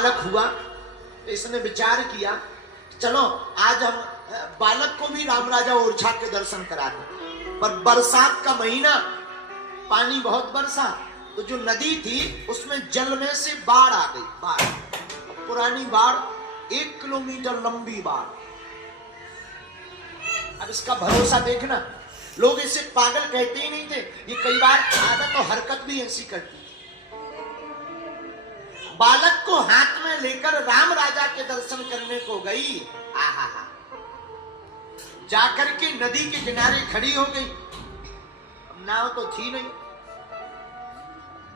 बालक हुआ, इसने विचार किया चलो आज हम बालक को भी राम राजा ओरछा के दर्शन करा दें। पर बरसात का महीना, पानी बहुत बरसा, तो जो नदी थी उसमें जल में से बाढ़ आ गई। बाढ़, पुरानी बाढ़, 1 किलोमीटर लंबी बाढ़। अब इसका भरोसा देखना, लोग इसे पागल कहते ही नहीं थे, ये कई बार आदत और हरकत भी ऐसी करती थी। बालक को हाथ में लेकर राम राजा के दर्शन करने को गई। आहा, जाकर के नदी के किनारे खड़ी हो गई। अब नाव तो थी नहीं,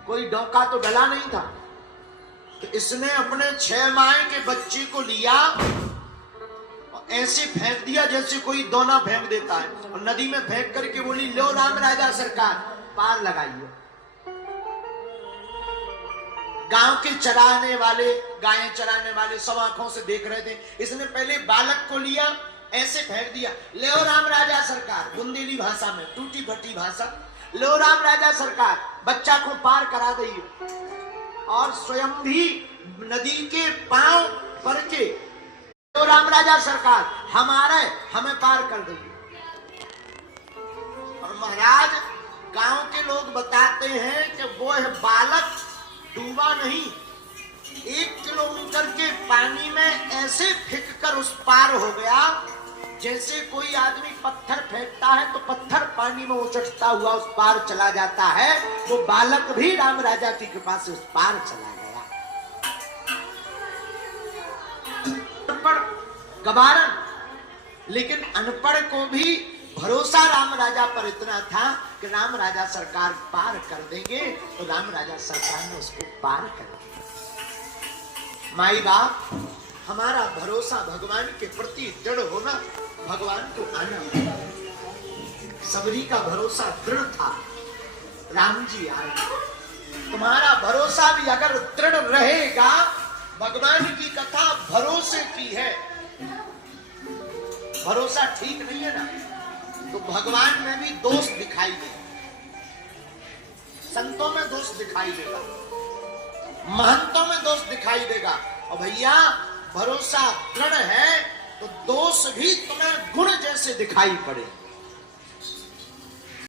कोई डोका तो डला नहीं था, तो इसने अपने 6 माह के बच्चे को लिया और ऐसे फेंक दिया जैसे कोई दोना फेंक देता है, और नदी में फेंक करके बोली लो राम राजा सरकार पार लगाइए। गांव के चराने वाले, गायें चराने वाले सब आंखों से देख रहे थे। इसने पहले बालक को लिया, ऐसे फेंक दिया, ले राम राजा सरकार, बुंदेली भाषा में, टूटी फटी भाषा, लो राम राजा सरकार बच्चा को पार करा दिए। और स्वयं भी नदी के पांव पर के, लो राम राजा सरकार हमें पार कर दिए। और महाराज गांव के लोग बताते हैं कि वो है बालक डूबा नहीं, 1 किलोमीटर के पानी में ऐसे फेंक कर उस पार हो गया जैसे कोई आदमी पत्थर फेंकता है तो पत्थर पानी में उछलता हुआ उस पार चला जाता है। वो बालक भी राम राजा की कृपा से उस पार चला गया। अनपढ़ गवारन, लेकिन अनपढ़ को भी भरोसा राम राजा पर इतना था कि राम राजा सरकार पार कर देंगे, तो राम राजा सरकार ने उसको पार कर दिया। माई बाप, हमारा भरोसा भगवान के प्रति दृढ़ होना, भगवान को आना। सबरी का भरोसा दृढ़ था, राम जी आए। तुम्हारा भरोसा भी अगर दृढ़ रहेगा, भगवान की कथा भरोसे की है, भरोसा ठीक नहीं है ना, तो भगवान में भी दोष दिखाई देगा, संतों में दोष दिखाई देगा, महंतों में दोष दिखाई देगा। और भैया भरोसा दृढ़ है तो दोष भी तुम्हें गुण जैसे दिखाई पड़े।